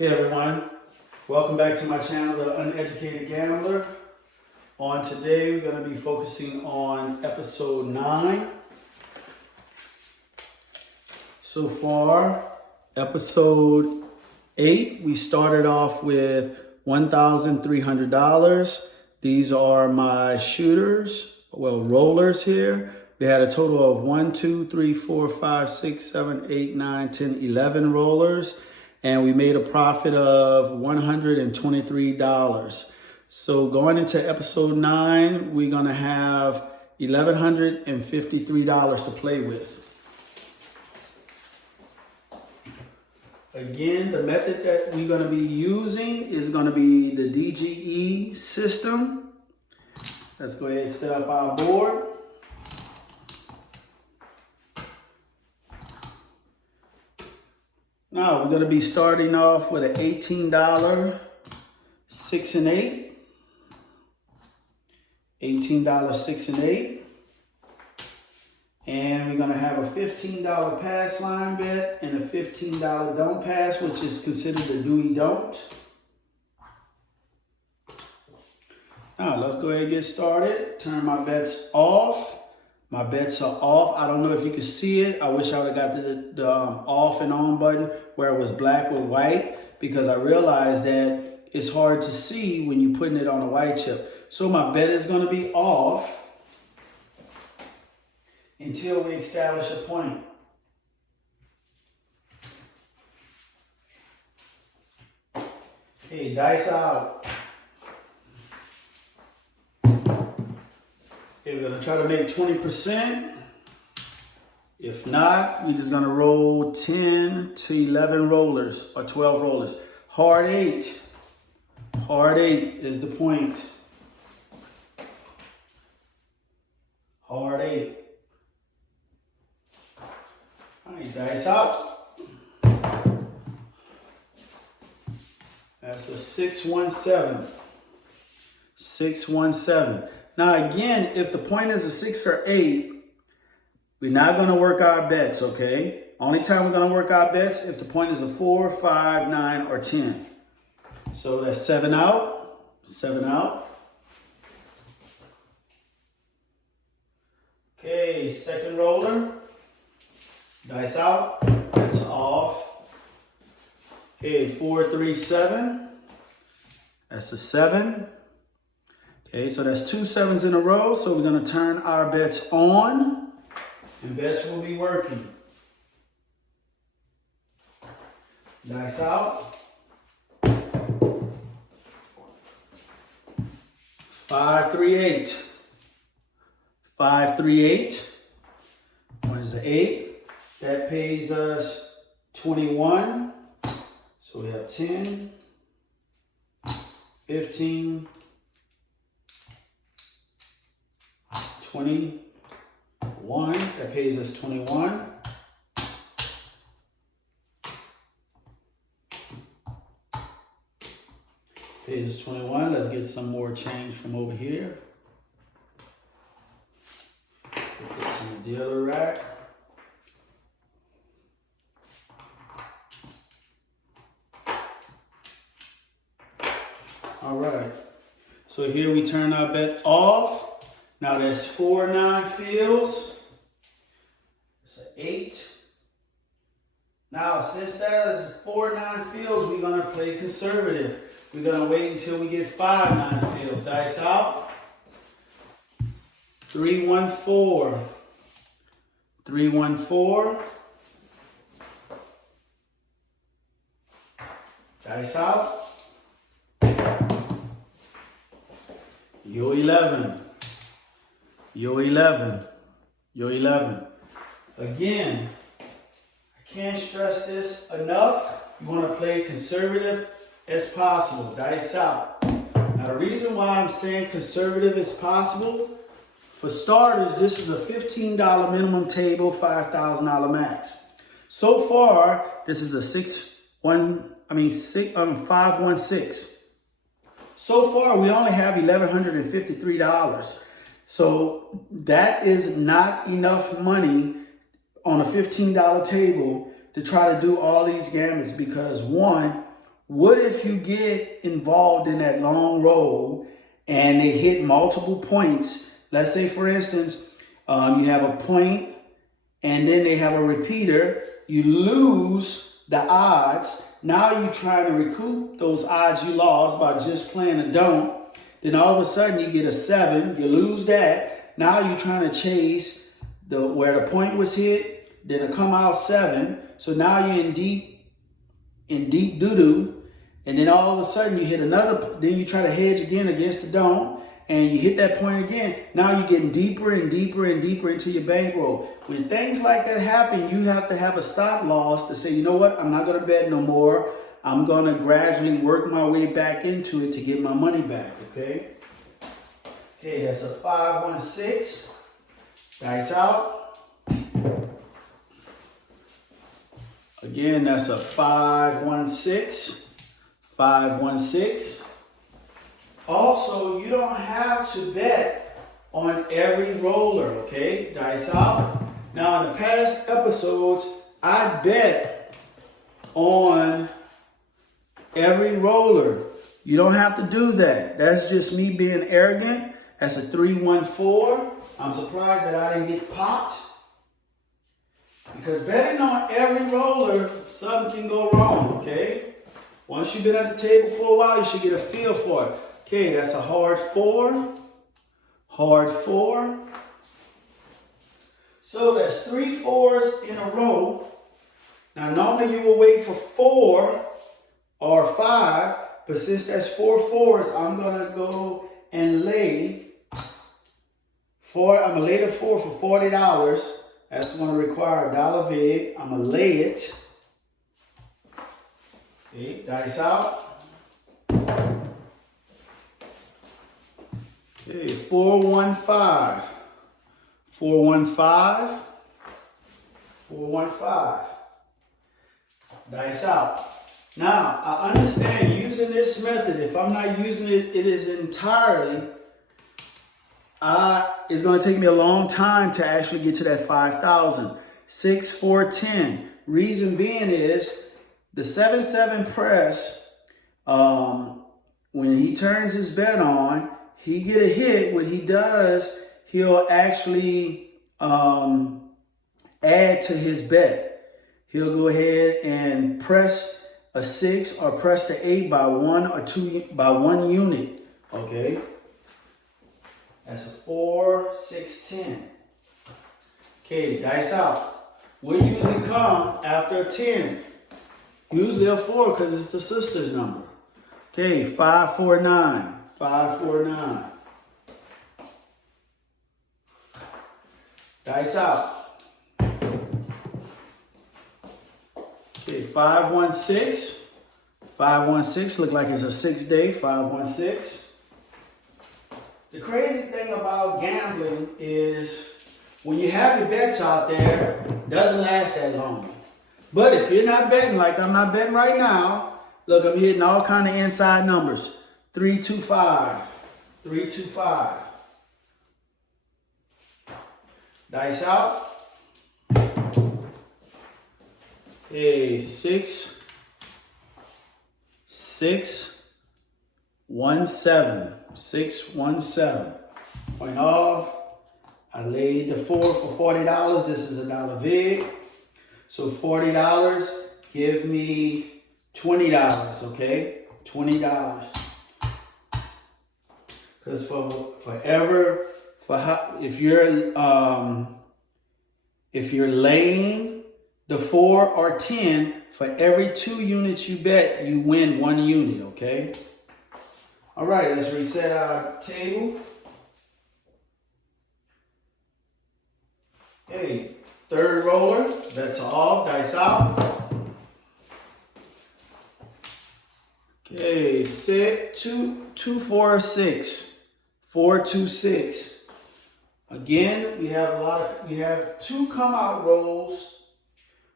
Hey everyone, welcome back to my channel, The Uneducated Gambler. On today, we're going to be focusing on episode 9. So far, episode 8, we started off with $1,300. These are my shooters, rollers here. We had a total of 1, 2, 3, 4, 5, 6, 7, 8, 9, 10, 11 rollers. And we made a profit of $123. So going into episode 9, we're going to have $1,153 to play with. Again, the method that we're going to be using is going to be the DGE system. Let's go ahead and set up our board. Now we're going to be starting off with an $18 6 and 8. $18 6 and 8. And we're going to have a $15 pass line bet and a $15 don't pass, which is considered a do don't. Now let's go ahead and get started. Turn my bets off. My bets are off. I don't know if you can see it. I wish I would have got the off and on button where it was black with white, because I realized that it's hard to see when you're putting it on a white chip. So my bet is going to be off until we establish a point. Okay, dice out. Okay, we're going to try to make 20%. If not, we're just going to roll 10 to 11 rollers or 12 rollers. Hard 8. Hard 8 is the point. Hard 8. All right, dice out. That's a 617. 617. Now again, if the point is a 6 or 8, we're not going to work our bets, okay? Only time we're going to work our bets if the point is a 4, 5, 9, or 10. So that's 7 out. 7 out. Okay, second roller. Dice out. That's off. Okay, 4, 3, 7. That's a 7. Okay, so that's 2 7s in a row. So we're going to turn our bets on, and bets will be working. Dice out. 5, 3, 8. 5, 3, 8. What is the 8? That pays us 21. So we have 10, 15, 21. That pays us 21. Pays us 21. Let's get some more change from over here. Put this in the dealer rack. All right. So here we turn our bet off. Now there's 4 9 fields. It's an 8. Now since that is 4 9 fields, we're going to play conservative. We're going to wait until we get 5 9 fields. Dice out. 3 1 4. 3 1 4. Dice out. Yo 11. Yo 11. Yo 11. Again, I can't stress this enough. You want to play conservative as possible. Dice out. Now the reason why I'm saying conservative as possible, for starters, this is a $15 minimum table, $5,000 max. So far, this is a 516. So far, we only have $1,153. So that is not enough money on a $15 table to try to do all these gambits, because one, What if you get involved in that long roll and they hit multiple points? Let's say, for instance, you have a point and then they have a repeater. You lose the odds. Now you're trying to recoup those odds you lost by just playing a don't. Then all of a sudden you get a 7. You lose that. Now you're trying to chase where the point was hit. Then it come out 7. So now you're in deep doo-doo. And then all of a sudden you hit another. Then you try to hedge again against the don't. And you hit that point again. Now you're getting deeper and deeper and deeper into your bankroll. When things like that happen, you have to have a stop loss to say, you know what, I'm not going to bet no more. I'm going to gradually work my way back into it to get my money back, okay? Okay, that's a 5-1-6. Dice out. Again, that's a 5-1-6. 5-1-6. Also, you don't have to bet on every roller, okay? Dice out. Now, in the past episodes, I bet on every roller. You don't have to do that. That's just me being arrogant. That's a 3-1-4. I'm surprised that I didn't get popped. Because betting on every roller, something can go wrong, okay? Once you've been at the table for a while, you should get a feel for it. Okay, that's a hard 4. Hard 4. So that's 3 4s in a row. Now normally you will wait for 4 or 5, but since that's 4 4s, I'm gonna go and lay 4. I'm gonna lay the 4 for $40. That's gonna require $1 vig. I'm gonna lay it. Okay, dice out. Okay, 4-1-5. 4-1-5. 4-1-5. Dice out. Now, I understand using this method, if I'm not using it, it is entirely, it's going to take me a long time to actually get to that 5,000. 6-4-10. Reason being is the 7-7 press, when he turns his bet on, he get a hit. What he does, he'll actually add to his bet. He'll go ahead and press a 6 or press the 8 by 1 or 2 by 1 unit. Okay, that's a 4-6-10. Okay, dice out. What usually come after a 10? Usually a 4 because it's the sister's number. Okay, 5-4-9. 5-4-9. Dice out. Okay, 5-1-6. 5-1-6. Look like it's a 6-day. 5-1-6. The crazy thing about gambling is when you have your bets out there, it doesn't last that long. But if you're not betting, like I'm not betting right now, look, I'm hitting all kind of inside numbers. 3-2-5. 3-2-5. Dice out. Okay, 6-6-1-7. 6-1-7. Point off. I laid the 4 for $40. This is $1 vig. So $40 give me $20, okay? $20. Because if you're laying the 4 or 10, for every 2 units you bet, you win 1 unit, okay? All right, let's reset our table. Okay, third roller, bets off, dice out. Okay, set 2-4-6. 4-2-6. Again, we have 2 come out rolls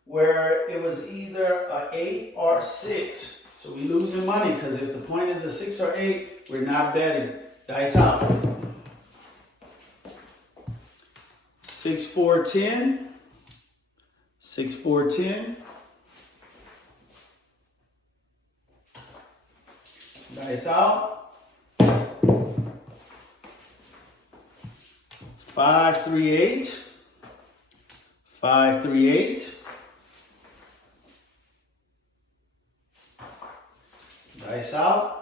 where it was either a 8 or 6. So we losing money because if the point is a 6 or 8, we're not betting. Dice out. 6-4-10. 6-4-10. Dice out. 5, 3, 8. 5, 3, 8. Dice out.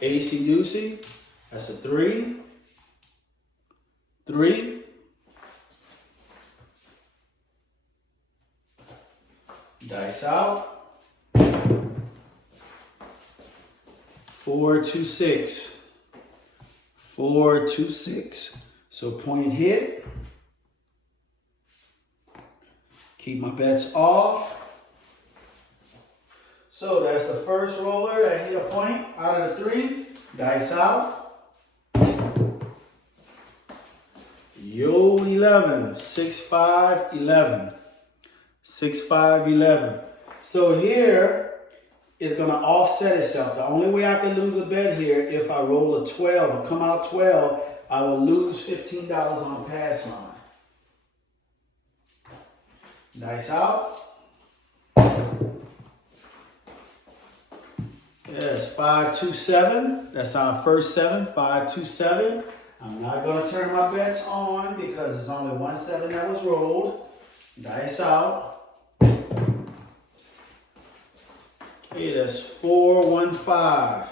Acey deucey. That's a 3. 3. Dice out. 4, 2, 6. 4, 2, 6. So point hit. Keep my bets off. So that's the first roller that hit a point out of the 3. Dice out. Yo 11. 6, 5, 11. 6, 5, 11. So here is going to offset itself. The only way I can lose a bet here, if I roll a 12 or come out 12, I will lose $15 on pass line. Dice out. Yes, 5, 2, 7. That's our first 7. 5, 2, 7. I'm not going to turn my bets on because it's only 1 7 that was rolled. Dice out. Okay, that's 4, 1, 5.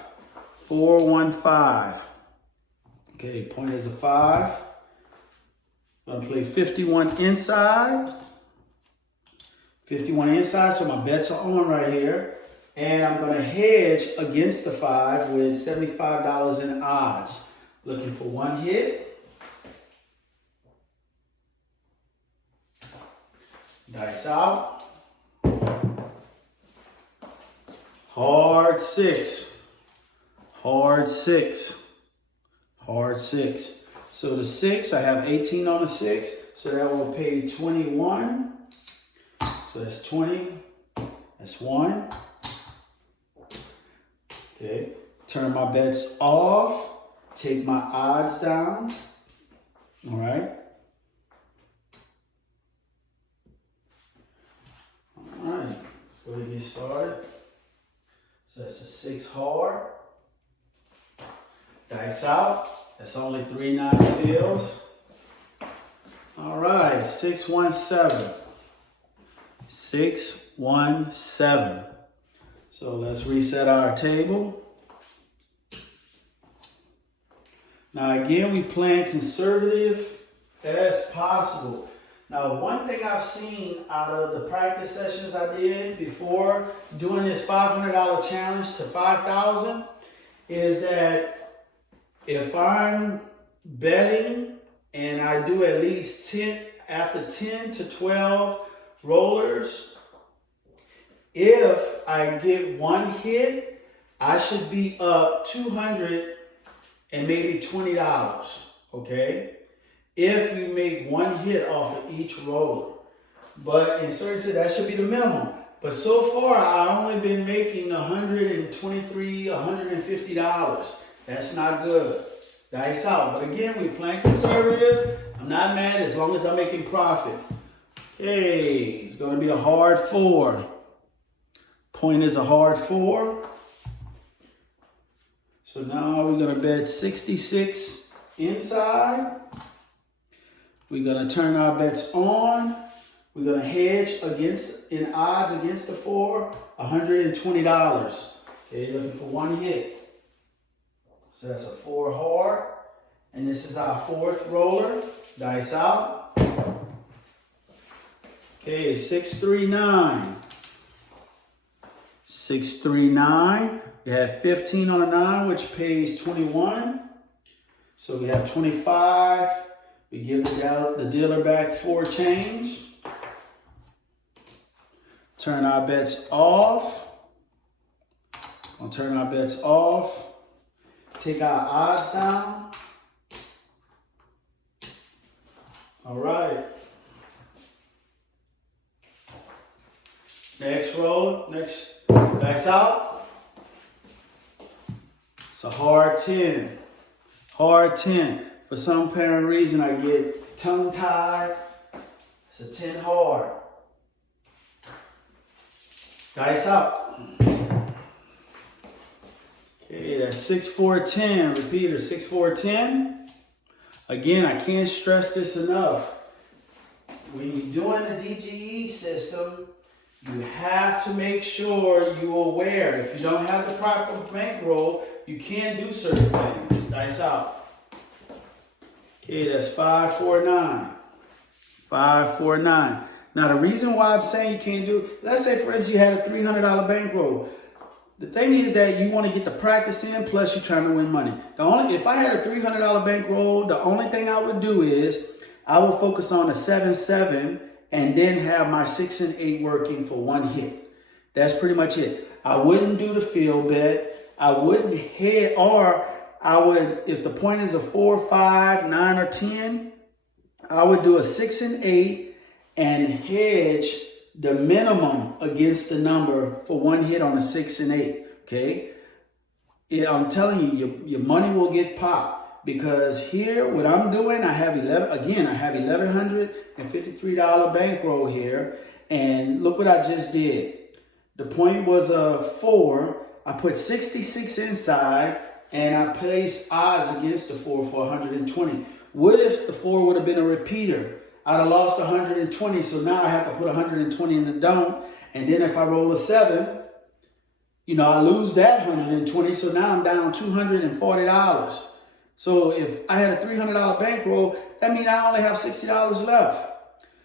4, 1, 5. Okay, point is a 5. I'm going to play 51 inside. 51 inside, so my bets are on right here. And I'm going to hedge against the 5 with $75 in odds. Looking for 1 hit. Dice out. Hard 6. Hard 6. Hard 6. So the 6, I have 18 on the 6. So that will pay 21. So that's 20. That's 1. Okay. Turn my bets off. Take my odds down. All right. All right. Let's go ahead and get started. So that's a 6 hard. Dice out. That's only 3 9 bills. All right. 6, 1, 7. 6, 1, 7. So let's reset our table. Now again, we plan conservative as possible. Now, one thing I've seen out of the practice sessions I did before doing this $500 challenge to $5,000 is that if I'm betting and I do at least 10, after 10 to 12 rollers, if I get 1 hit, I should be up $200 and maybe $20, okay? If you make 1 hit off of each roller. But in certain that should be the minimum. But so far, I've only been making $123, $150. That's not good. Dice out. But again, we plan conservative. I'm not mad as long as I'm making profit. Okay, it's going to be a hard 4. Point is a hard 4. So now we're going to bet 66 inside. We're going to turn our bets on. We're going to hedge against, in odds against the 4, $120. Okay, looking for 1 hit. So that's a 4 hard. And this is our 4th roller. Dice out. Okay, 6, 3, 9. 6, 3, 9. We have 15 on a 9, which pays 21. So we have 25. We give the dealer back 4 change. Turn our bets off. We'll turn our bets off. Take our odds down. All right. Next roll, next dice out. It's a hard 10. Hard 10. For some apparent reason, I get tongue-tied. It's a 10 hard. Dice out. that's 6, 4, 10. Repeater, 6, 4, 10. Again, I can't stress this enough. When you're doing the DGE system, you have to make sure you're aware. If you don't have the proper bankroll, you can't do certain things. Dice out. Okay, that's 5, 4, 9. 5, 4, 9. Now, the reason why I'm saying you can't do it, let's say, for instance, you had a $300 bankroll. The thing is that you want to get the practice in, plus you're trying to win money. If I had a $300 bankroll, the only thing I would do is I would focus on a 7, 7, and then have my 6 and 8 working for one hit. That's pretty much it. I wouldn't do the field bet. I wouldn't hit, or I would, if the point is a 4, 5, 9, or 10, I would do a 6 and 8 and hedge the minimum against the number for one hit on a 6 and 8. Okay, I'm telling you, your money will get popped, because here what I'm doing, I have $1,153 bankroll here, and look what I just did. The point was a 4. I put 66 inside, and I placed odds against the 4 for 120. What if the 4 would have been a repeater? I'd have lost 120, so now I have to put 120 in the don't. And then if I roll a 7, I lose that 120, so now I'm down $240. So if I had a $300 bankroll, that means I only have $60 left.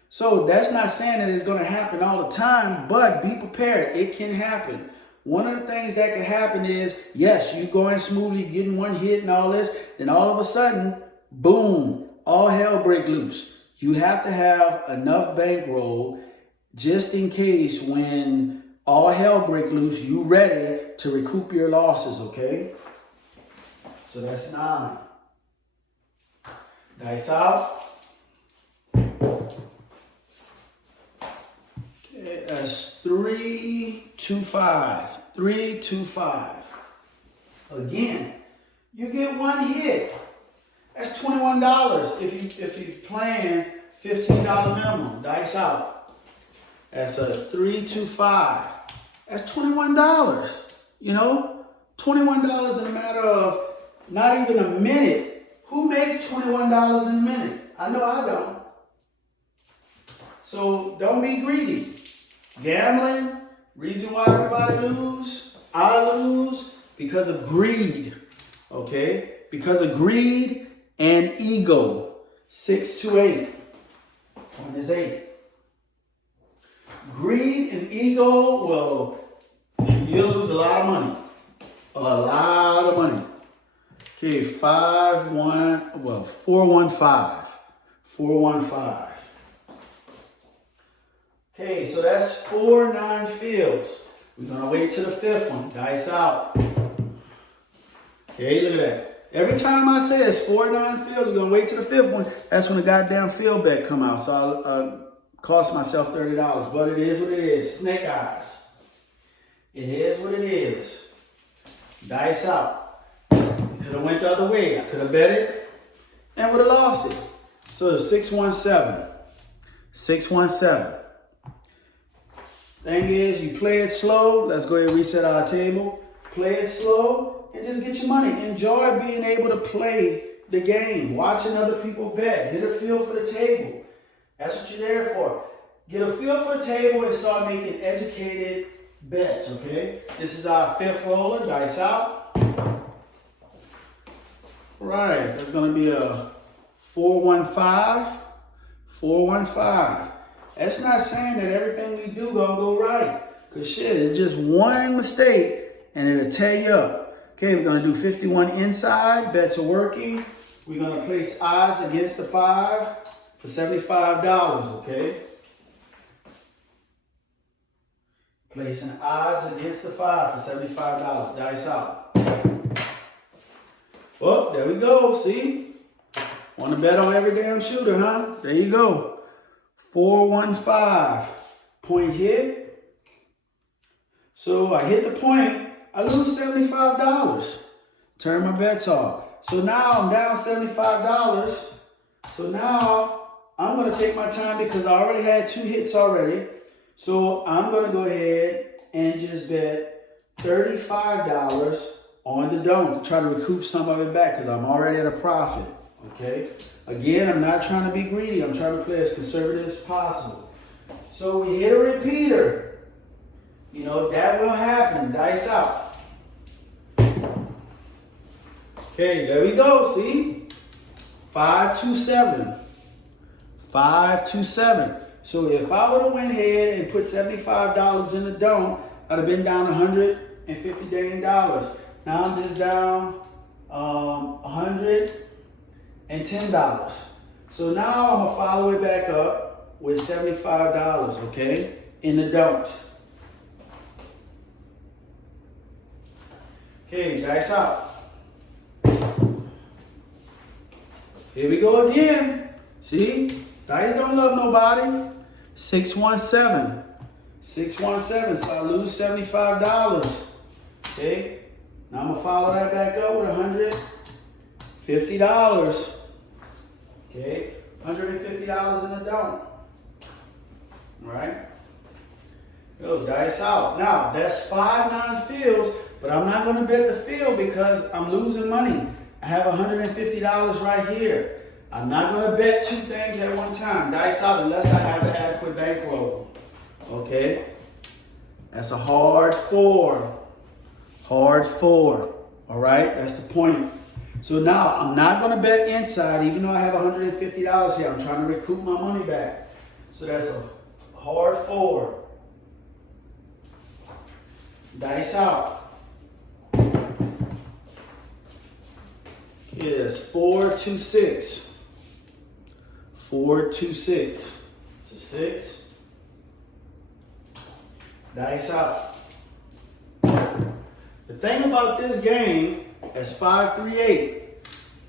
So that's not saying that it's going to happen all the time, but be prepared. It can happen. One of the things that can happen is, yes, you going smoothly, getting one hit and all this, then all of a sudden, boom, all hell break loose. You have to have enough bankroll just in case when all hell break loose, you ready to recoup your losses, okay? So that's 9. Dice out. Okay, that's 3, 2, 5. 3, 2, 5. Again, you get one hit. That's $21 if you plan $15 minimum. Dice out. That's a 3, 2, 5. That's $21. $21 in a matter of not even a minute. Who makes $21 in a minute? I know I don't. So don't be greedy. Gambling, reason why everybody lose, I lose, because of greed. Okay? Because of greed and ego. 6 to 8. Point is 8. Greed and ego, well, you'll lose a lot of money. A lot of money. Okay, 4, 1, 5. 4, 1, 5. Okay, so that's 4, 9 fields. We're going to wait till the 5th one. Dice out. Okay, look at that. Every time I say it's 4, 9 fields, we're going to wait till the 5th one. That's when the goddamn field bet come out. So I'll cost myself $30. But it is what it is. Snake eyes. It is what it is. Dice out. Could have went the other way. I could have bet it and would have lost it. So 6, 1, 7. 6, 1, 7. Thing is, you play it slow. Let's go ahead and reset our table. Play it slow. And just get your money. Enjoy being able to play the game. Watching other people bet. Get a feel for the table. That's what you're there for. Get a feel for the table and start making educated bets, okay? This is our 5th roller. Dice out. Right. That's going to be a 4, 1, 5. 4, 1, 5. That's not saying that everything we do going to go right. Because shit, it's just one mistake and it'll tear you up. Okay, we're going to do 51 inside. Bets are working. We're going to place odds against the 5 for $75, okay? Placing odds against the 5 for $75. Dice out. Oh, there we go. See? Want to bet on every damn shooter, huh? There you go. 4, 1, 5. Point hit. So I hit the point. I lose $75. Turn my bets off. So now I'm down $75. So now I'm going to take my time because I already had 2 hits already. So I'm going to go ahead and just bet $35 on the don't to try to recoup some of it back because I'm already at a profit. Okay? Again, I'm not trying to be greedy. I'm trying to play as conservative as possible. So we hit a repeater. You know, that will happen. Dice out. Okay, there we go. See? 527. 527. So if I would have went ahead and put $75 in the don't, I'd have been down $150 dang dollars. Now I'm just down $110. So now I'm gonna follow it back up with $75, okay, in the don't. Okay, dice out. Here we go again. See, dice don't love nobody. 617. 617, so I lose $75. Okay, now I'm gonna follow that back up with $150. Okay, $150 in the don't. All right. Go dice out. Now that's 5 non-fills, but I'm not gonna bet the fill because I'm losing money. I have $150 right here. I'm not gonna bet two things at one time. Dice out unless I have the adequate bankroll. Okay, that's a hard 4. Hard 4. All right, that's the point. So now I'm not gonna bet inside, even though I have $150 here. I'm trying to recoup my money back. So that's a hard 4. Dice out. Okay, that's 426. 426. It's a 6. Dice out. The thing about this game, as 538,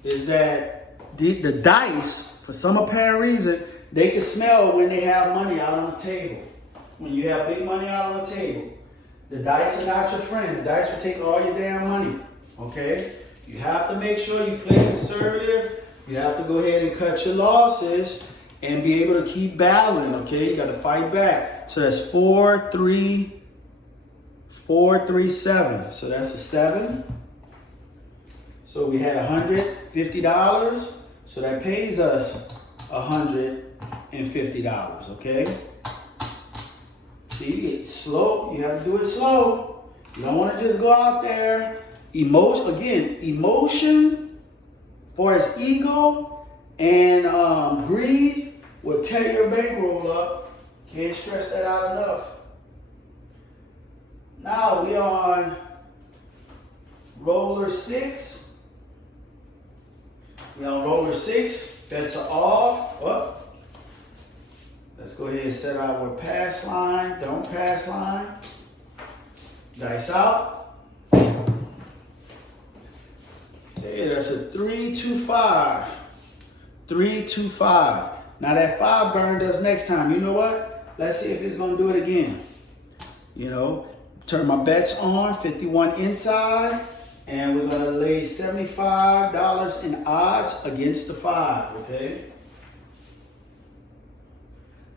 is that the dice, for some apparent reason, they can smell when they have money out on the table. When you have big money out on the table, the dice are not your friend. The dice will take all your damn money. Okay? You have to make sure you play conservative. You have to go ahead and cut your losses and be able to keep battling. Okay? You got to fight back. So that's 437. So that's a 7. So we had $150. So that pays us $150. Okay? See, it's slow. You have to do it slow. You don't want to just go out there. Emotion for its ego and greed will tear your bankroll up. Can't stress that out enough. Now we on roller 6. We on roller 6. Bets are off. Oh. Let's go ahead and set our pass line. Don't pass line. Dice out. Okay, that's a 325. 325. Now that 5 burned us next time. You know what? Let's see if it's gonna do it again. You know, turn my bets on. 51 inside, and we're gonna lay $75 in odds against the 5. Okay.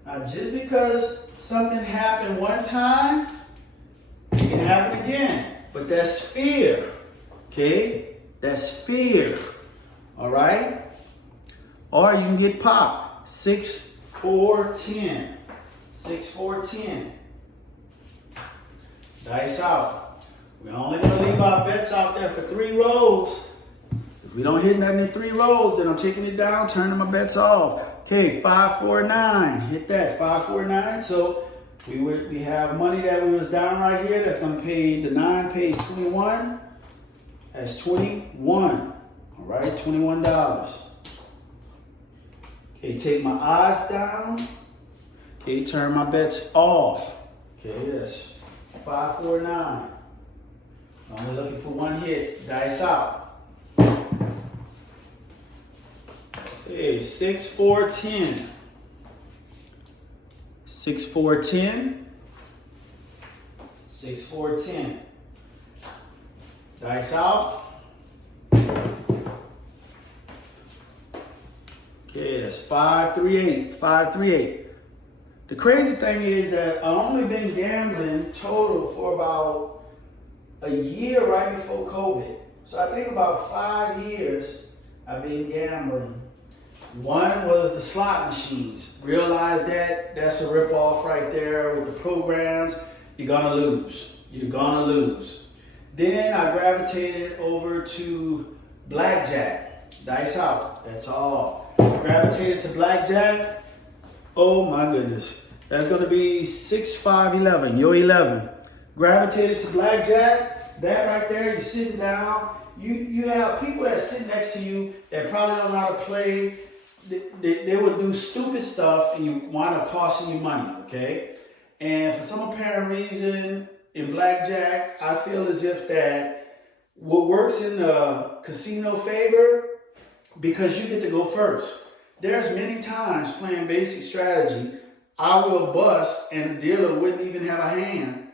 Now, just because something happened one time, it can happen again. But that's fear. Okay. That's fear, all right? Or you can get popped. 6, 4, 10. 6, 4, 10. Dice out. We're only gonna leave our bets out there for 3 rolls. If we don't hit nothing in 3 rolls, then I'm taking it down, turning my bets off. Okay, 5, 4, 9. Hit that, 5, 4, 9. So we have money that we was down right here. That's gonna pay, the 9 pays 21. That's 21. All right, $21. Okay, take my odds down. Okay, turn my bets off. Okay, that's 5, 4, 9. Only looking for one hit. Dice out. Okay, 6, 4, 10. 6, 4, 10. 6, 4, 10. Dice out. Okay, that's 5, 3, 8. 5, 3, 8. The crazy thing is that I've only been gambling total for about a year right before COVID. So I think about 5 years I've been gambling. One was the slot machines. Realize that that's a ripoff right there with the programs. You're gonna lose. You're gonna lose. Then I gravitated over to blackjack. Dice out. That's all. Gravitated to blackjack. Oh my goodness. That's gonna be 6, 5, 11. You're 11. Gravitated to blackjack. That right there, you're sitting down. You have people that sit next to you that probably don't know how to play. They would do stupid stuff and you wind up costing you money, okay? And for some apparent reason, in blackjack, I feel as if that what works in the casino favor, because you get to go first. There's many times playing basic strategy, I will bust and the dealer wouldn't even have a hand.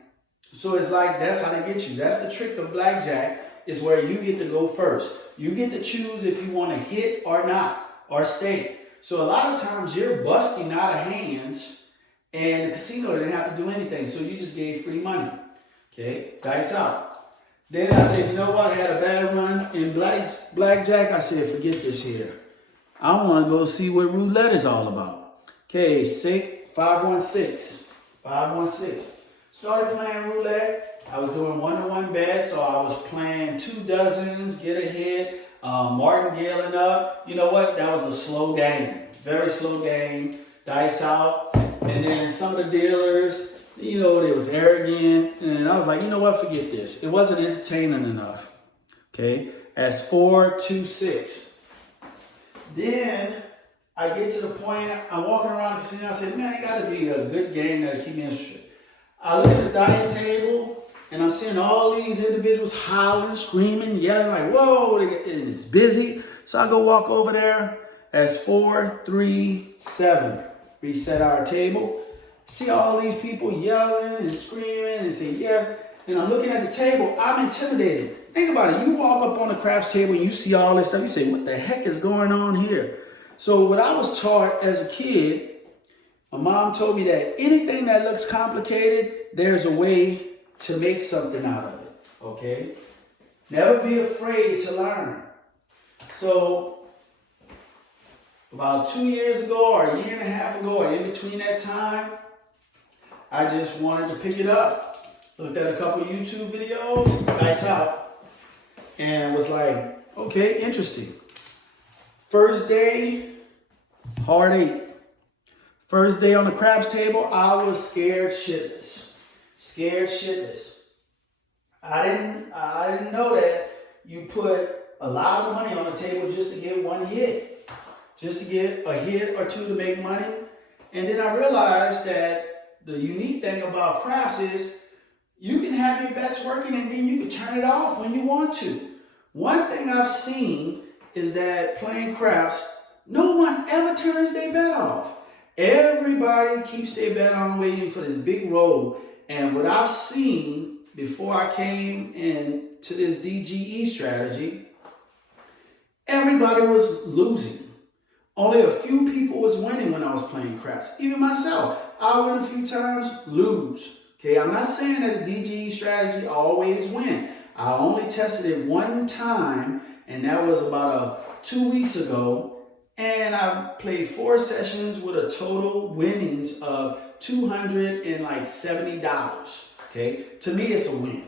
So it's like, that's how they get you. That's the trick of blackjack, is where you get to go first. You get to choose if you want to hit or not, or stay. So a lot of times you're busting out of hands and the casino didn't have to do anything. So you just gave free money. Okay, dice out. Then I said, you know what? I had a bad run in blackjack. I said, forget this here. I want to go see what roulette is all about. Okay, 516. 516. Started playing roulette. I was doing 1-to-1 bets, so I was playing 2 dozens, get a hit, martingaling up. You know what? That was a slow game. Very slow game. Dice out. And then some of the dealers, you know, they was arrogant. And I was like, you know what? Forget this. It wasn't entertaining enough. Okay. That's 4, 2, 6. Then I get to the point, I'm walking around the casino. I said, man, it got to be a good game that'll keep me interested. I look at the dice table and I'm seeing all these individuals howling, screaming, yelling, like, whoa, it's busy. So I go walk over there. That's 4, 3, 7. Reset our table. See all these people yelling and screaming and say, yeah. And I'm looking at the table. I'm intimidated. Think about it. You walk up on the craps table and you see all this stuff. You say, what the heck is going on here? So what I was taught as a kid, my mom told me that anything that looks complicated, there's a way to make something out of it, okay? Never be afraid to learn. So about 2 years ago or a year and a half ago or in between that time, I just wanted to pick it up. Looked at a couple YouTube videos, dice out, and was like, okay, interesting. First day, hard 8. First day on the craps table, I was scared shitless. Scared shitless. I didn't know that you put a lot of money on the table just to get one hit. Just to get a hit or two to make money. And then I realized that the unique thing about craps is you can have your bets working and then you can turn it off when you want to. One thing I've seen is that playing craps, no one ever turns their bet off. Everybody keeps their bet on waiting for this big roll. And what I've seen before I came into this DGE strategy, everybody was losing. Only a few people was winning when I was playing craps. Even myself, I win a few times, lose. Okay, I'm not saying that the DGE strategy always win. I only tested it one time, and that was about 2 weeks ago. And I played 4 sessions with a total winnings of $270. Okay, to me it's a win.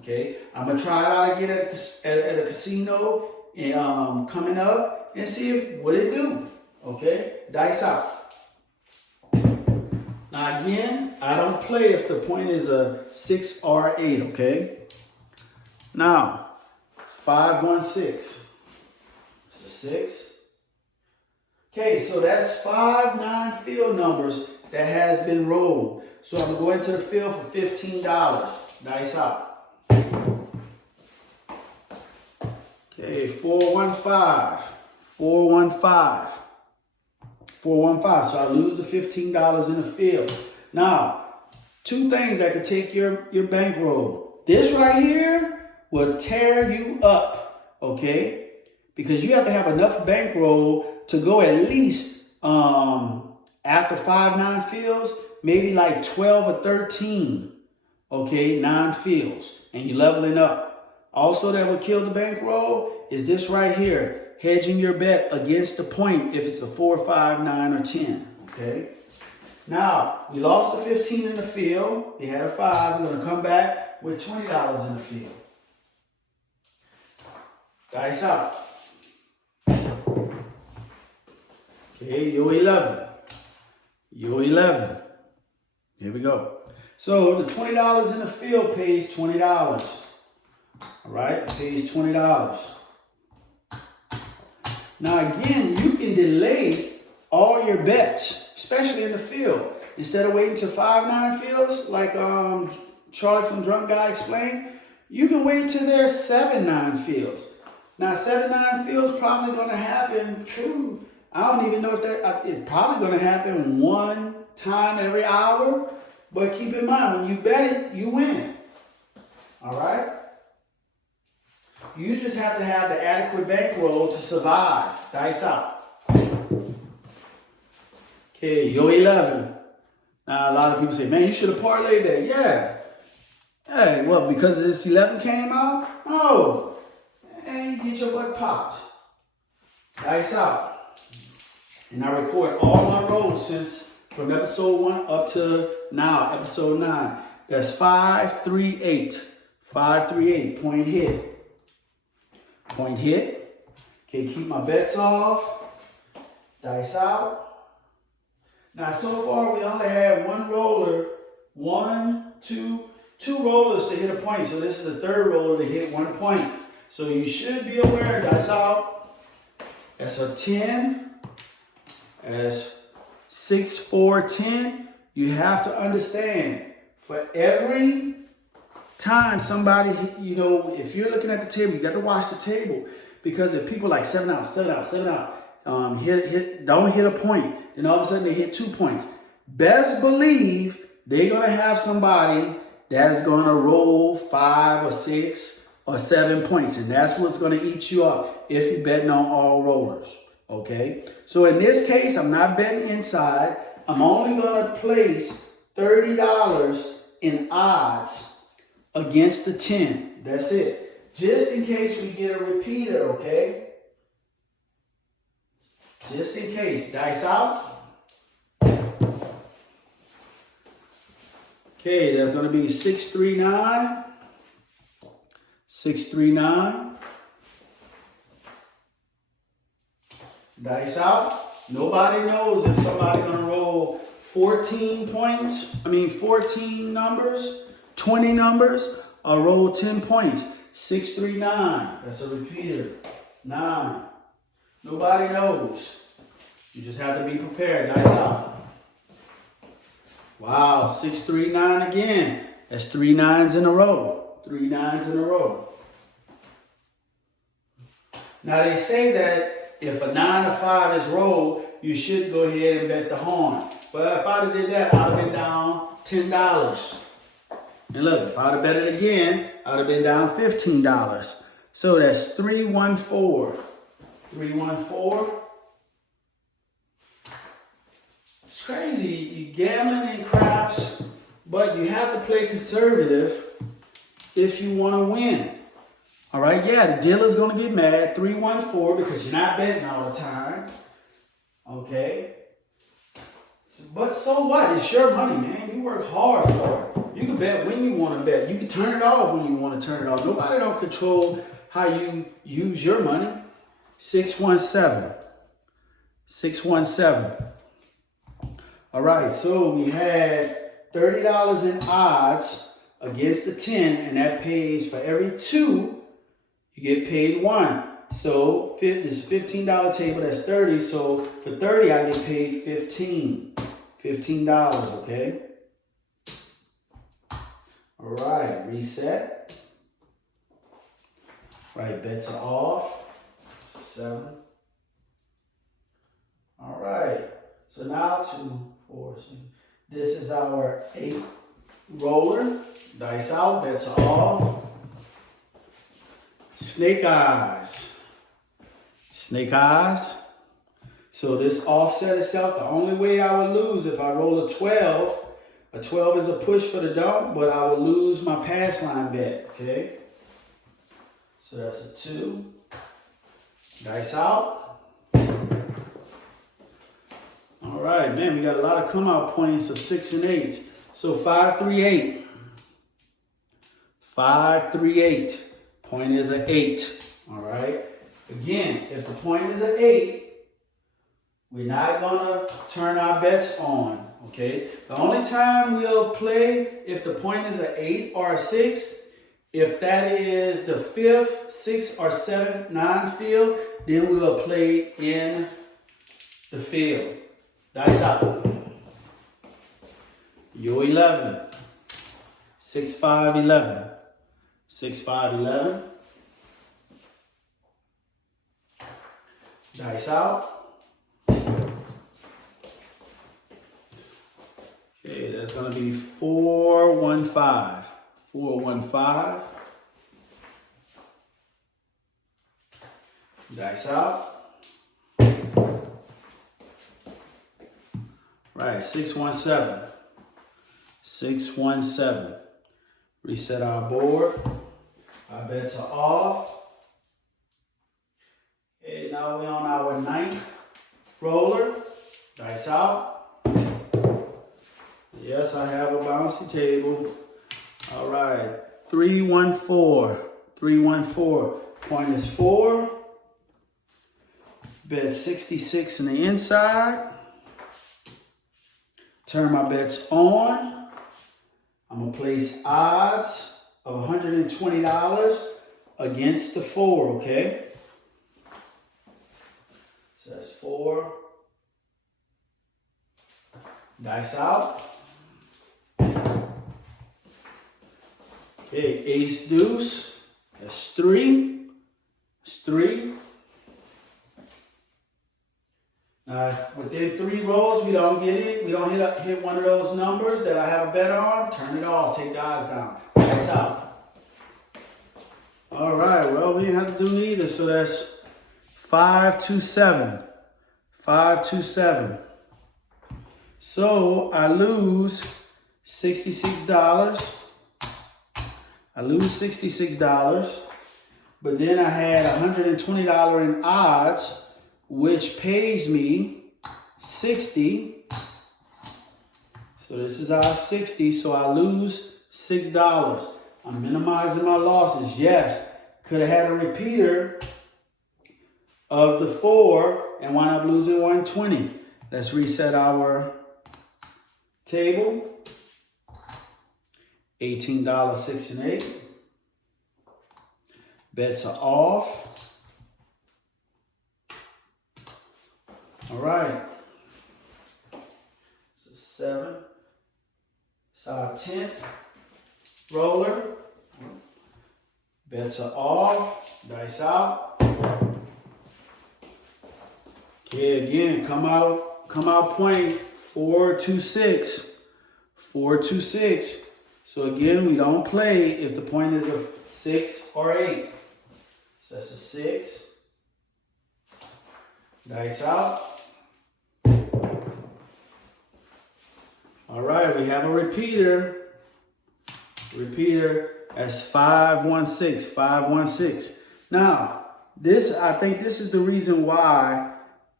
Okay, I'm gonna try it out again at a casino and coming up and see what it do. Okay, dice out. Now again, I don't play if the point is a 6 or 8. Okay. Now 516. It's a 6. Okay, so that's 5 9 field numbers that has been rolled. So I'm going to the field for $15. Dice out. Okay, 415. 415. 415. So I lose the $15 in the field. Now, 2 things that could take your bankroll. This right here will tear you up, okay? Because you have to have enough bankroll to go at least after 5 9 fields, maybe like 12 or 13. okay, 9 fields, and you're leveling up. Also that would kill the bankroll is this right here, hedging your bet against the point if it's a 4, 5, 9, or 10, okay? Now, we lost the 15 in the field. We had a 5. We're going to come back with $20 in the field. Dice out. Okay, your 11. Your 11. Here we go. So the $20 in the field pays $20. All right, it pays $20. Now again, you can delay all your bets, especially in the field. Instead of waiting till 5, 9 fields, like Charlie from Drunk Guy explained, you can wait till there's 7, 9 fields. Now 7, 9 fields probably going to happen. True, I don't even know if it's probably going to happen one time every hour. But keep in mind, when you bet it, you win. All right? You just have to have the adequate bankroll to survive. Dice out. Okay, your 11. Now, a lot of people say, man, you should have parlayed that. Yeah. Hey, well, because this 11 came out? Oh. And you get your butt popped. Dice out. And I record all my rolls since from episode 1 up to now, episode 9. That's 5, 3, 8. 5, 3, 8. Point hit. Point hit. Okay, keep my bets off. Dice out. Now, so far, we only had one roller. 1, 2 rollers to hit a point. So this is the third roller to hit 1 point. So you should be aware. Dice out. That's a 10. That's 6, 4, 10. You have to understand, for every time somebody, you know, if you're looking at the table, you got to watch the table. Because if people like 7 out, 7 out, 7 out, don't hit a point, then all of a sudden they hit 2 points. Best believe they're going to have somebody that's going to roll 5 or 6 or 7 points. And that's what's going to eat you up if you're betting on all rollers. Okay? So in this case, I'm not betting inside. I'm only going to place $30 in odds against the 10. That's it. Just in case we get a repeater, okay? Just in case. Dice out. Okay, that's going to be 6, 3, 9. 6, 3, 9. Dice out. Nobody knows if somebody's going to roll 14 numbers, 20 numbers, or roll 10 points. 6, 3, 9. That's a repeater. 9. Nobody knows. You just have to be prepared. Dice out. Wow, 6, 3, 9 again. That's 3 9s in a row. 3 9s in a row. Now they say that if a 9 or 5 is rolled, you should go ahead and bet the horn. But if I'd have did that, I'd have been down $10. And look, if I'd have bet it again, I'd have been down $15. So that's 314. 314. It's crazy. You're gambling in craps, but you have to play conservative if you want to win. All right, yeah, the dealer's going to get mad. 314 because you're not betting all the time. Okay? But so what? It's your money, man. You work hard for it. You can bet when you want to bet. You can turn it off when you want to turn it off. Nobody don't control how you use your money. 617. 617. All right, so we had $30 in odds against the 10, and that pays for every 2, you get paid 1. So this $15 table, that's 30. So for 30, I get paid 15. $15, okay? All right, reset. Right, bets are off. 7. All right, so now 2, 4, 6. This is our 8 roller. Dice out, bets are off. Snake eyes. Snake eyes. So this offset itself. The only way I would lose if I roll a 12, A 12 is a push for the dump, but I will lose my pass line bet, okay? So that's a 2. Dice out. All right, man, we got a lot of come out points of 6 and 8. So 5, 3, 8. 5, 3, 8. Point is an 8. All right. Again, if the point is an 8, we're not gonna turn our bets on. Okay. The only time we'll play if the point is an 8 or a 6, if that is the 5th, 6th, or 7th non-field, then we will play in the field. Dice out. Your 11. 6, 5, 11. 6, 5, 11. Dice out. Okay, that's going to be 4, 1, 5. 4, 1, 5. Dice out. Right, 6, 1, 7. 6, 1, 7. Reset our board. Our bets are off. Okay, now we're on our 9th roller. Dice out. Yes, I have a bouncy table. All right. 3, 1, 4. 3, 1, 4. Point is 4. Bet 66 in the inside. Turn my bets on. I'm going to place odds of $120 against the 4, okay? So that's 4. Dice out. Okay, ace deuce. That's 3. That's 3. Within 3 rolls, we don't get it. We don't hit one of those numbers that I have a bet on. Turn it off. Take the odds down. Dice out. All right. Well, we didn't have to do neither. So that's 5, 2, 7. 5, 2, 7. So I lose $66. I lose $66. But then I had $120 in odds, which pays me 60. So this is our 60. So I lose $6. I'm minimizing my losses. Yes, could have had a repeater of the 4 and wound up losing 120. Let's reset our table. $18, 6 and 8. Bets are off. All right. So 7. It's our 10th roller. Bets are off. Dice out. Okay, again, come out point 4, 2, 6. 4, 2, 6. So again, we don't play if the point is a 6 or 8. So that's a 6. Dice out. All right, we have a repeater. Repeater as 5, 1, 6. 5, 1, 6. Now, I think this is the reason why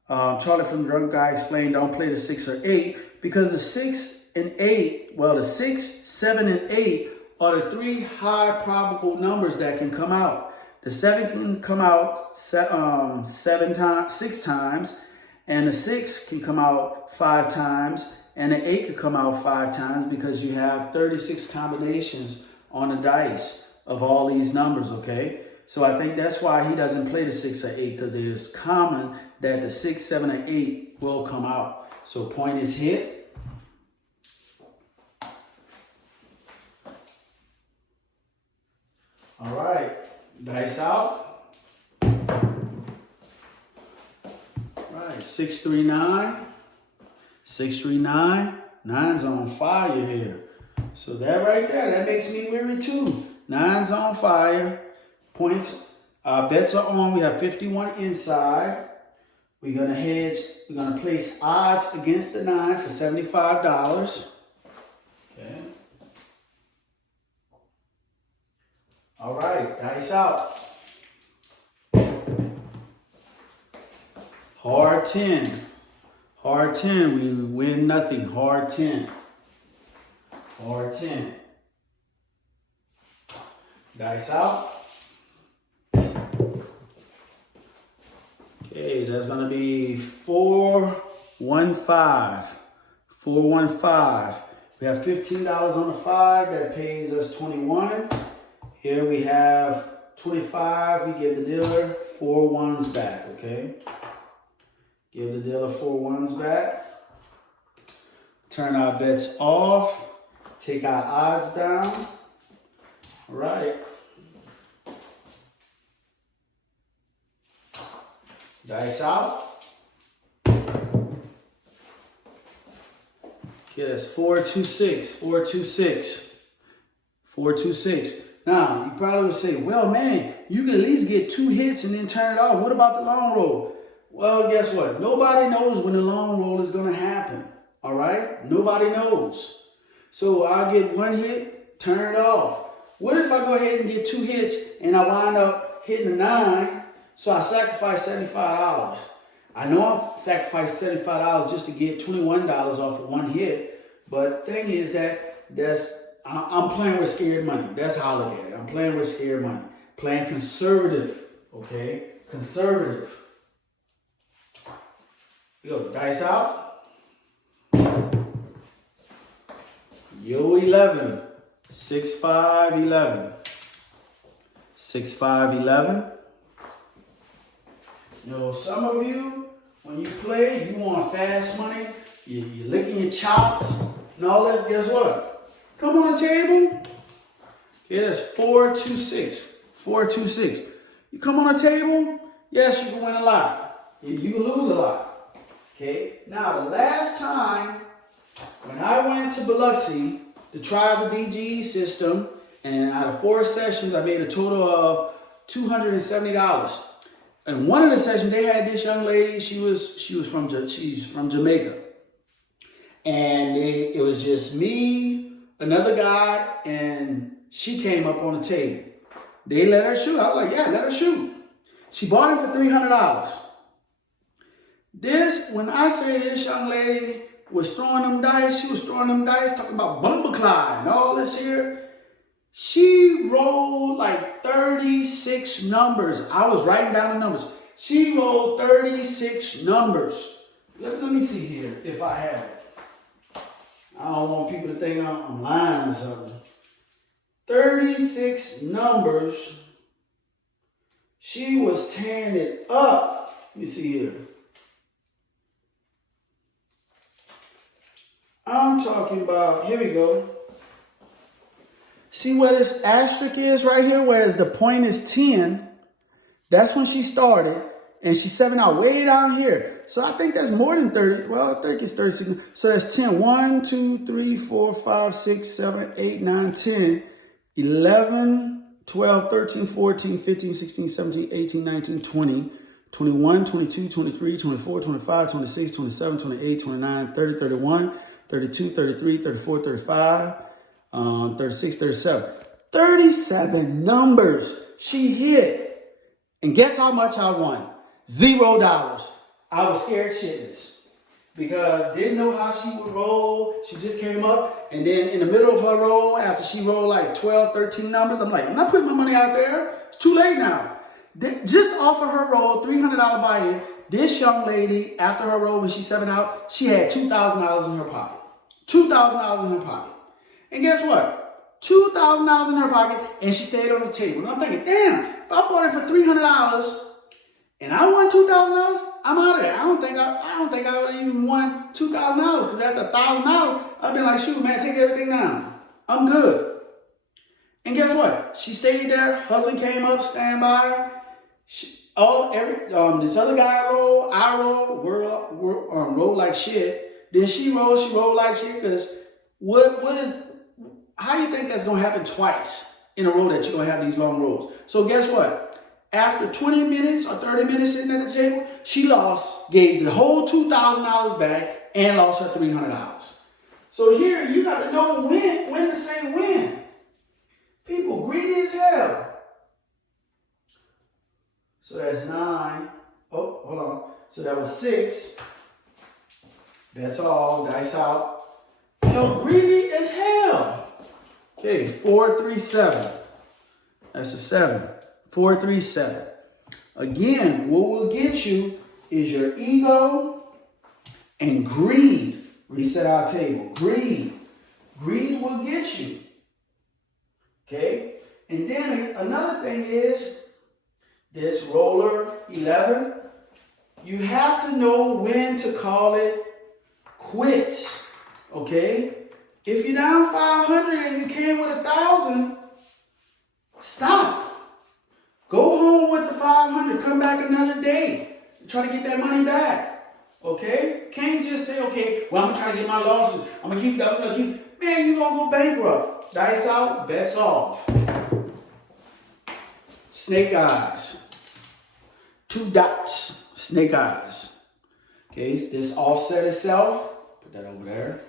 Charlie from the Drunk Guy explained don't play the 6 or 8, because the 6 and 8, well, the 6, 7, and 8 are the 3 high probable numbers that can come out. The 7 can come out 6 times, and the 6 can come out 5 times, and the 8 can come out 5 times because you have 36 combinations on the dice of all these numbers, okay? So I think that's why he doesn't play the 6 or 8, because it is common that the 6, 7, and 8 will come out. So point is hit. All right, dice out. All right, 6, 3, 9. 6, 3, 9. 9's on fire here. So that right there, that makes me weary too. 9's on fire. Points, bets are on. We have 51 inside. We're going to hedge. We're going to place odds against the 9 for $75. All right, dice out. Hard 10. Hard 10, we win nothing. Hard 10. Hard 10. Dice out. Okay, that's gonna be 415. 415. We have $15 on the 5. That pays us 21. Here we have 25. We give the dealer 4 ones back, okay? Give the dealer 4 ones back. Turn our bets off. Take our odds down. All right. Dice out. Okay, that's 426. 426. 426. Now, you probably would say, well, man, you can at least get 2 hits and then turn it off. What about the long roll? Well, guess what? Nobody knows when the long roll is going to happen. All right? Nobody knows. So I'll get 1 hit, turn it off. What if I go ahead and get 2 hits and I wind up hitting a 9? So I sacrifice $75. I know I sacrificed $75 just to get $21 off of 1 hit. But the thing is that I'm playing with scared money. That's how I look at it. I'm playing with scared money. Playing conservative. Okay? Conservative. We go dice out. Yo 11. 6, 5, 11. 6, 5, 11. You know, some of you, when you play, you want fast money. You're licking your chops and all that. Guess what? Come on the table. Yeah, that's 426. 426. You come on the table, yes, you can win a lot. You can lose a lot. Okay? Now, the last time when I went to Biloxi to try out the DGE system, and out of 4 sessions, I made a total of $270. And one of the sessions, they had this young lady. She's from Jamaica, and it was just me, another guy, and she came up on the table. They let her shoot. I was like, yeah, let her shoot. She bought it for $300. When I say this young lady was throwing them dice, she was throwing them dice, talking about Bumblecly and all this here. She rolled like 36 numbers. I was writing down the numbers. She rolled 36 numbers. Let me see here if I have it. I don't want people to think I'm lying or something. 36 numbers. She was tearing it up. Let me see here. I'm talking about, here we go. See where this asterisk is right here, whereas the point is 10. That's when she started, and she's 7 out way down here. So I think that's more than 30. Well, I think it's 36. So that's 10. 1, 2, 3, 4, 5, 6, 7, 8, 9, 10, 11, 12, 13, 14, 15, 16, 17, 18, 19, 20, 21, 22, 23, 24, 25, 26, 27, 28, 29, 30, 31, 32, 33, 34, 35, 36, 37. 37 numbers she hit. And guess how much I won? $0. I was scared shitless because didn't know how she would roll. She just came up, and then in the middle of her roll, after she rolled like 12, 13 numbers, I'm like, I'm not putting my money out there. It's too late now. Just off of her roll, $300 buy-in, this young lady, after her roll, when she's 7 out, she had $2,000 in her pocket. $2,000 in her pocket. And guess what? $2,000 in her pocket, and she stayed on the table. And I'm thinking, damn, if I bought it for $300 and I won $2,000, I'm out of there. I don't think I would even won $2,000, because after $1,000, I'd be like, shoot, man, take everything down. I'm good. And guess what? She stayed there. Husband came up, stand by her. This other guy rolled. I rolled like shit. Then she rolled like shit, because how do you think that's going to happen twice in a row that you're going to have these long rolls? So guess what? After 20 minutes or 30 minutes sitting at the table, she gave the whole $2,000 back and lost her $300. So here, you got to know when to say when. People greedy as hell. So that's 9. Oh, hold on. So that was 6. Bets all, dice out. You know, greedy as hell. Okay, 4, 3, 7. That's a 7. 4, 3, 7. Again, what will get you is your ego and greed. Reset our table. Greed. Greed will get you. Okay? And then another thing is this roller 11. You have to know when to call it quits. Okay? If you're down 500 and you came with 1,000, stop. Go home with the 500. Come back another day. Try to get that money back. Okay? Can't just say, okay, well, I'm going to try to get my losses. I'm going to keep doubling. Man, you're going to go bankrupt. Dice out, bets off. Snake eyes. 2 dots. Snake eyes. Okay, this offset itself. Put that over there.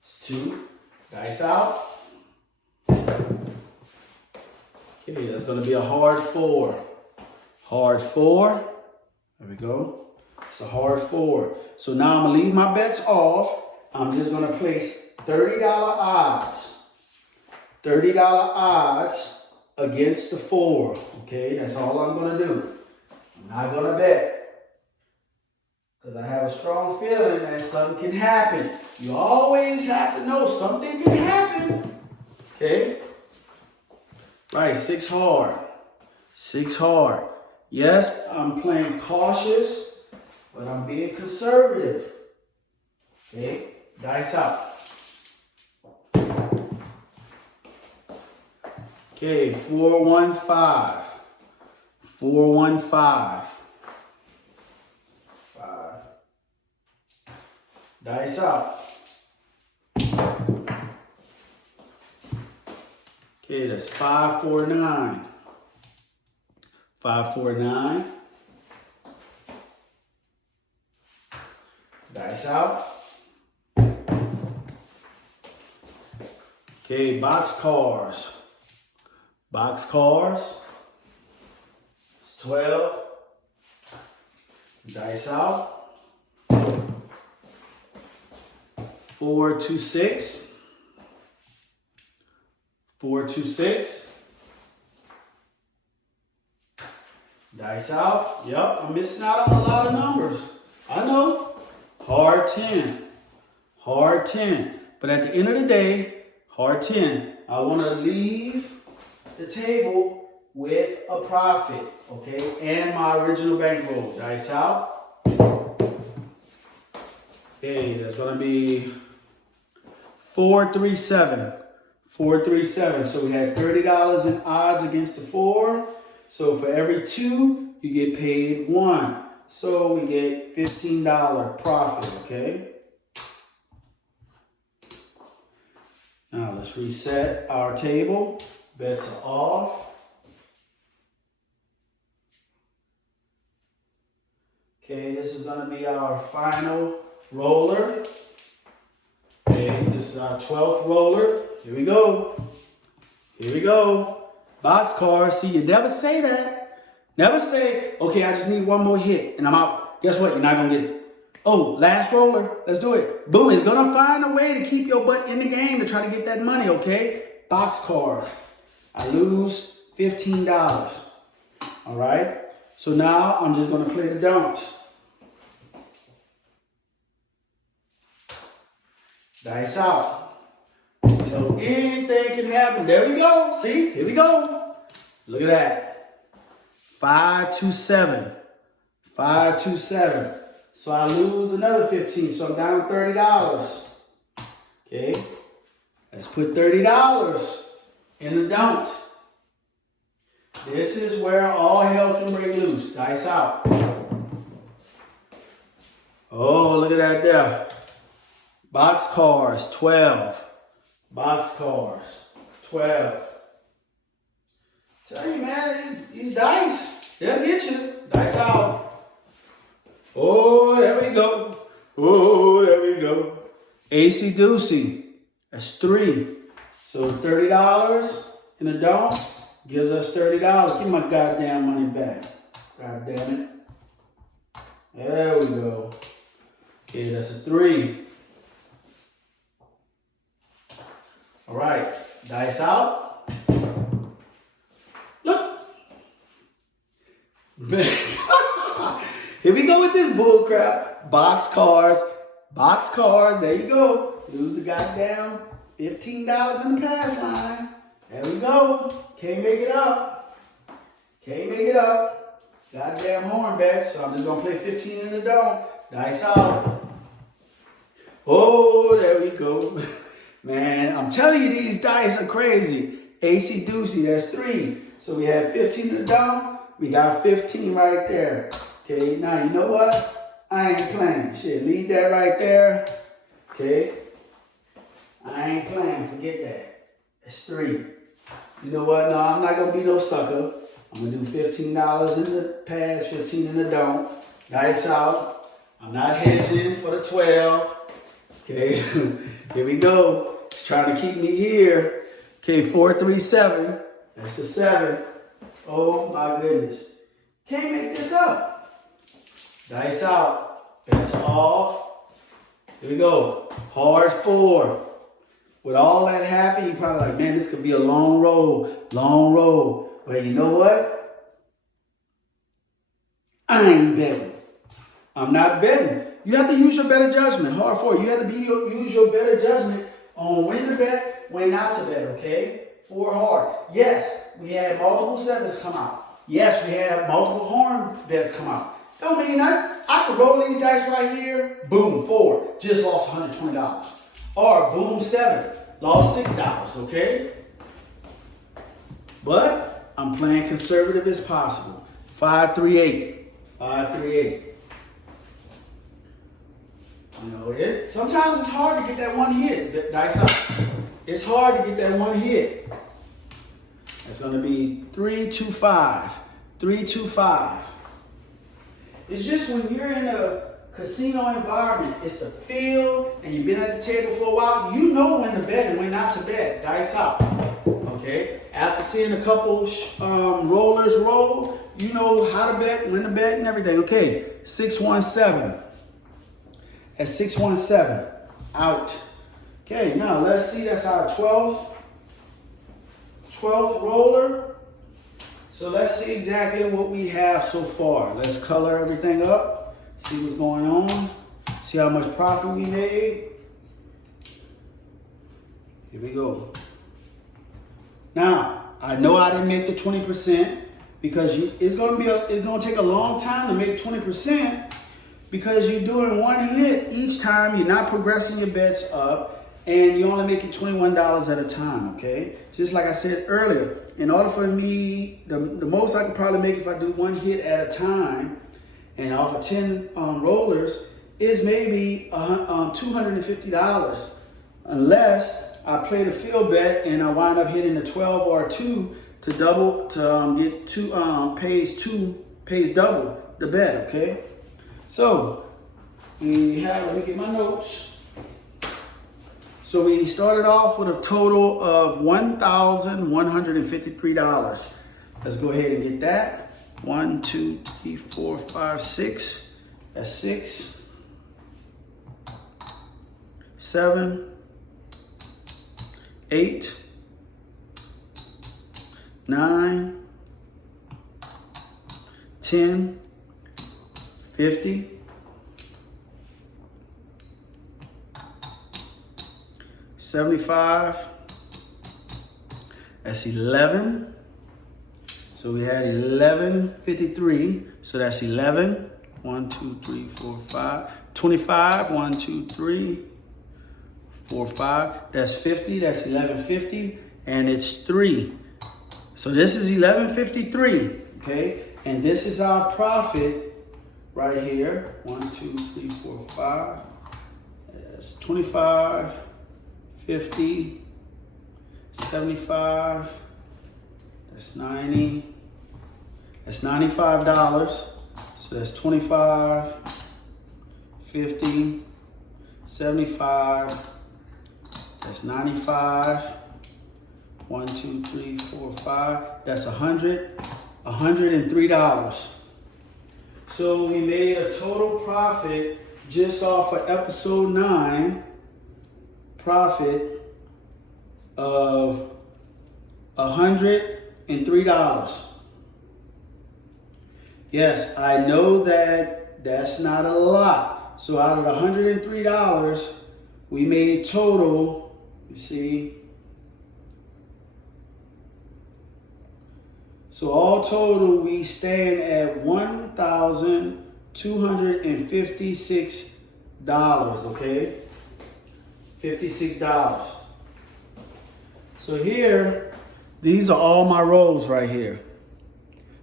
It's 2. Dice out. Okay, that's going to be a hard 4. Hard 4. There we go. It's a hard 4. So now I'm going to leave my bets off. I'm just going to place $30 odds. $30 odds against the 4. Okay, that's all I'm going to do. I'm not going to bet. Because I have a strong feeling that something can happen. You always have to know something can happen. Okay? Right, 6 hard. 6 hard. Yes, I'm playing cautious, but I'm being conservative. Okay, dice out. Okay, 4, 1, 5. 4, 1, 5. 5. Dice out. Okay, that's 5, 4, 9. 5, 4, 9. Dice out. Okay, box cars. Box cars. It's 12. Dice out. 4, 2, 6. 4, 2, 6. Dice out. Yep, I'm missing out on a lot of numbers. I know. Hard 10. Hard 10. But at the end of the day, hard 10. I want to leave the table with a profit. Okay? And my original bankroll. Dice out. Okay, that's going to be 4, 3, 7. 4, 3, 7. So we had $30 in odds against the 4. So for every 2, you get paid 1. So we get $15 profit, okay? Now let's reset our table. Bets are off. Okay, this is going to be our final roller. Okay, this is our 12th roller. Here we go. Here we go. Box car. See, you never say that. Never say, okay, I just need one more hit and I'm out. Guess what? You're not going to get it. Oh, last roller. Let's do it. Boom. It's going to find a way to keep your butt in the game to try to get that money, okay? Box cars. I lose $15. All right? So now I'm just going to play the don't. Dice out. You know, anything can happen. There we go. See? Here we go. Look at that. 5, 2, 7. 5, 2, 7. So I lose another 15. So I'm down $30. Okay. Let's put $30 in the don't. This is where all hell can break loose. Dice out. Oh, look at that there. Box cars, 12. Box cars, 12. Tell you, man, these dice, they'll get you. Dice out. Oh, there we go. Oh, there we go. AC Doocy. That's 3. So $30 in a don't. Gives us $30. Give my goddamn money back. God damn it. There we go. Okay, that's a 3. All right, dice out. Look. Here we go with this bull crap. Box cars. Box cars. There you go. Lose a goddamn $15 in the pass line. There we go. Can't make it up. Can't make it up. Goddamn horn bets. So I'm just going to play 15 in the dome. Dice out. Oh, there we go. Man, I'm telling you, these dice are crazy. AC Doozy, that's 3. So we have 15 in the dome. We got 15 right there. Okay, now you know what? I ain't playing. Shit, leave that right there. Okay. I ain't playing. Forget that. It's 3. You know what? No, I'm not going to be no sucker. I'm going to do $15 in the pass, 15 in the dome. Dice out. I'm not hedging for the 12. Okay. Here we go. It's trying to keep me here. Okay, 4, 3, 7. That's a 7. Oh, my goodness. Can't make this up. Dice out. Bets off. Here we go. Hard 4. With all that happened, you're probably like, man, this could be a long roll. Long roll. But you know what? I ain't betting. I'm not betting. You have to use your better judgment. Hard 4. You have to use your better judgment on when to bet, when not to bet, okay? 4 hard. Yes, we had multiple 7s come out. Yes, we had multiple horn bets come out. Don't mean that. I could roll these dice right here. Boom, 4. Just lost $120. Or boom, 7. Lost $6, okay? But I'm playing conservative as possible. 5, 3, 8. 5, 3, 8. You know, sometimes it's hard to get that one hit. Dice up. It's hard to get that one hit. It's going to be 3, 2, 5. 3, 2, 5. It's just when you're in a casino environment, it's the feel, and you've been at the table for a while, you know when to bet and when not to bet. Dice out. Okay? After seeing a couple rollers roll, you know how to bet, when to bet, and everything. Okay, 6, 1, 7. At 6, 1, 7. Out. Okay, now let's see. That's our 12th roller. So let's see exactly what we have so far. Let's color everything up. See what's going on. See how much profit we made. Here we go. Now, I know I didn't make the 20% because it's gonna take a long time to make 20% because you're doing one hit each time. You're not progressing your bets up, and you're only making $21 at a time. Okay, just like I said earlier, in order for me, the most I could probably make if I do one hit at a time, and off of 10 rollers, is maybe $250, unless I play the field bet and I wind up hitting a 12 or a 2 to double, to get pays double the bet, okay? So, let me get my notes. So we started off with a total of $1,153. Let's go ahead and get that. 1, 2, 3, 4, 5, 6. That's 6. 7. 8, 9, 10, 50, 75. That's 11. So we had 1153. So that's 11. 1, 2, 3, 4, 5. 25. 1, 2, 3. 4, 5. That's 50. That's 1150, and it's 3. So this is 1153. Okay, and this is our profit right here. 1, 2, 3, 4, 5. That's 25, 50, 75. That's 90. That's $95. So that's 25, 50, 75. That's 95, 1, 2, 3, 4, 5. That's $103. So we made a total profit just off of episode 9, profit of $103. Yes, I know that that's not a lot. So out of the $103, we made total, you see. So all total, we stand at $1,256, okay? $56. So here, these are all my rows right here.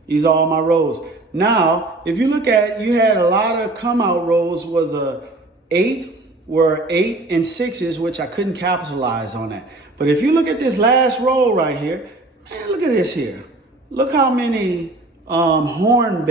These are all my rows. Now, if you look at, you had a lot of come out rows was a 8, were 8 and 6s, which I couldn't capitalize on that. But if you look at this last row right here, man, look at this here. Look how many horn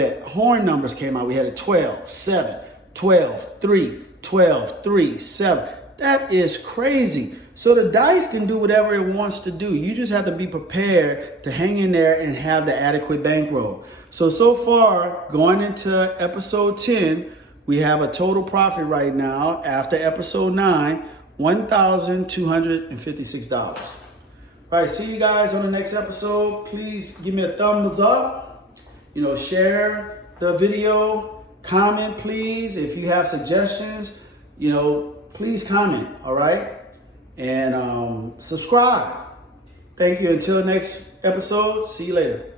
numbers came out. We had a 12, 7, 12, 3, 12, 3, 7. That is crazy. So the dice can do whatever it wants to do. You just have to be prepared to hang in there and have the adequate bankroll. So far, going into episode 10, we have a total profit right now after episode 9, $1,256. All right, see you guys on the next episode. Please give me a thumbs up. Share the video. Comment, please. If you have suggestions, please comment, all right? And subscribe. Thank you. Until next episode, see you later.